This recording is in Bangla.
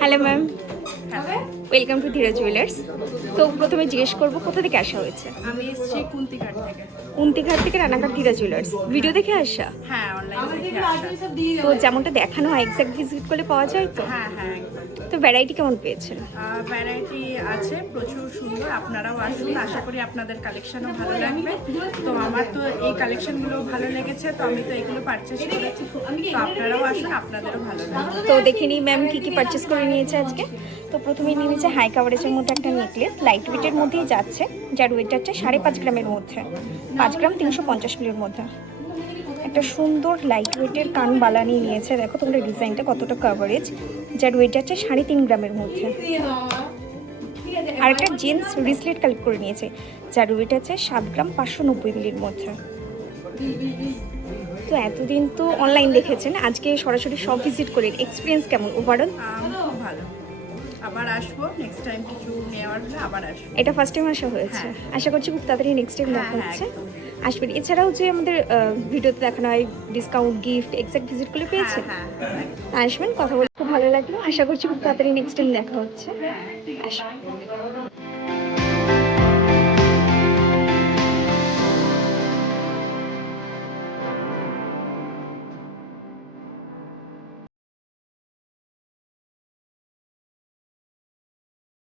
হ্যালো ম্যাম, হ্যাঁ, ওয়েলকাম টু ধীরা জুয়েলার্স। তো প্রথমে জিজ্ঞেস করবো কোথা থেকে আসা হয়েছে? আমি এসেছি কুন্তিঘাট থেকে। উন্তিঘাট থেকে রানাঘাট ধীরা জুয়েলার্স। ভিডিও দেখে আসা? হ্যাঁ, অনলাইন থেকে আসা। তো যেমনটা দেখানো হয় এক্সাক্ট ভিজিট করলে পাওয়া যায় তো? হ্যাঁ হ্যাঁ একদম। তো ভ্যারাইটি কেমন পেয়েছেন? ভ্যারাইটি আছে প্রচুর সুন্দর, আপনারাও আসুন, আশা করি আপনাদের কালেকশনও ভালো লাগবে। তো আমার তো এই কালেকশনগুলো ভালো লেগেছে, তো আমি তো এগুলো পারচেস করেছি। তো আপনারাও আসুন, আপনাদেরও ভালো লাগবে। তো দেখে নিই ম্যাম কী কী পারচেস করে নিয়েছে আজকে। তো প্রথমেই নিয়েছে হাই কাভারেজের মধ্যে একটা নেকলেস, লাইট ওয়েটের মধ্যেই যাচ্ছে, যার ওয়েট যাচ্ছে 5.5 গ্রামের মধ্যে, 5 গ্রাম 350 মিলির মধ্যে। একটা সুন্দর লাইট ওয়েটের কানবালা নিয়ে নিয়েছে, দেখো তোমরা ডিজাইনটা কতটা কাভারেজ, যার ওয়েট যাচ্ছে 3.5 গ্রামের মধ্যে। আর একটা জেন্টস রিসলেট কালেক্ট করে নিয়েছে, যার ওয়েট আছে 7 গ্রাম 590 মিলির মধ্যে। তো এতদিন তো অনলাইন দেখেছেন, আজকে সরাসরি সব ভিজিট করেন, এক্সপিরিয়েন্স কেমন ওভারঅল? খুব ভালো, আবার আসবো নেক্সট টাইম, কিছু নেওয়ার হলে আবার আসবো। এটা ফার্স্ট টাইম আসা হয়েছে, আশা করছি খুব তাড়াতাড়ি নেক্সট টাইম দেখা হচ্ছে, আসবেন। এছাড়াও যে আমাদের ভিডিওতে দেখানো হয় ডিসকাউন্ট, গিফট, এক্সাক্ট ভিজিট করলে পেয়েছেন, আসবেন, কথা বলে খুব ভালো লাগলো, আশা করছি খুব তাড়াতাড়ি নেক্সট টাইম দেখা হচ্ছে, আসবেন।